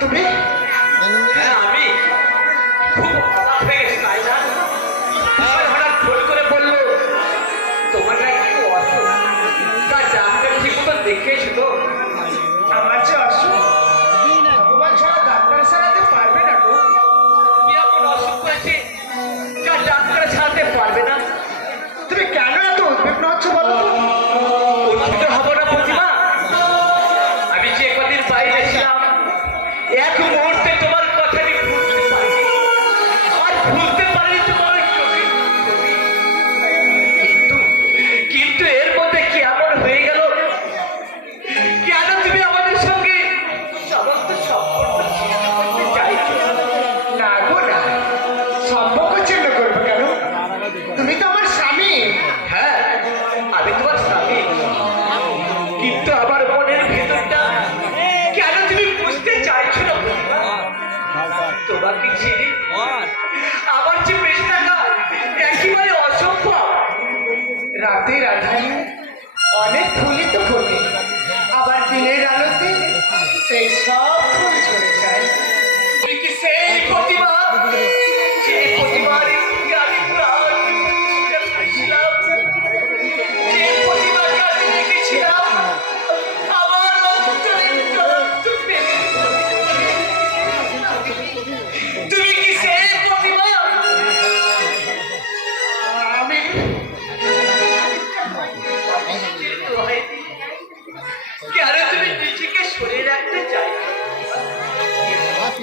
তুমি? হ্যাঁ আমি খুব অবাক হয়ে গেছি তাই না? হঠাৎ ফোন করে বললো তোমার নাকি একটু অসুখ, তা ডাক্তার ঠিক মতো দেখেছো তো? আমার যে অসুখ, ভগবান ছাড়া ডাক্তার সারাতে পারবে না গো। কি এমন অসুখ করেছে যা ডাক্তার ছাড়াতে পারবে না? তুমি কেন এত উদ্বিগ্ন হচ্ছ বলো তো? উদ্ভিদ হবো না প্রতিমা। আমি যে কদিন বাইরে ছিলাম এক মুহূর্তে তোমার কথা আমি ভুলতে পারিনি, আর ভুলতে পারিনি তোমার ওই চোখের ছবি। কিন্তু কিন্তু এর মধ্যে কি এমন হয়ে গেল? কেন তুমি আমাদের সঙ্গে সমস্ত সম্পর্ক ছিন্ন করতে চাইছো? না গো না, সম্পর্ক ছিন্ন করবো কেন? তুমি তো আমার স্বামী। হ্যাঁ আমি তোমার স্বামী, কিন্তু আমার মনের ভেতরটা কেন তুমি বুঝতে চাইছো না প্রতিমা? তোমাকে ছেড়ে আমার যে বেঁচে থাকা একেবারে অসম্ভব। রাতের আধারে অনেক ফুলই তো ফোটে, আবার দিনের আলোতে সেই সব